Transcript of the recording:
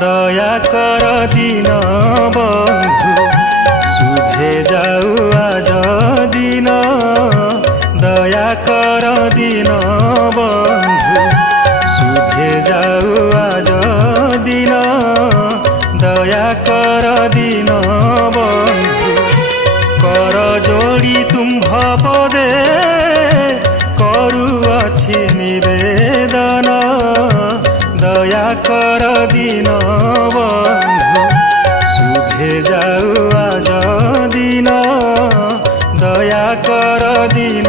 দয়া কর দিন বন্ধু শুভে যাও আজ দিন দয়া কর দিন বন্ধু শুভে যাও আজ দিন দয়া কর দিন বন্ধু কর যোড়ি তুম্ভ পদে করুଅছি নিবেদন দয়া কর দিন বন্ধু শুভে যাও আজ দিন দয়া কর দিন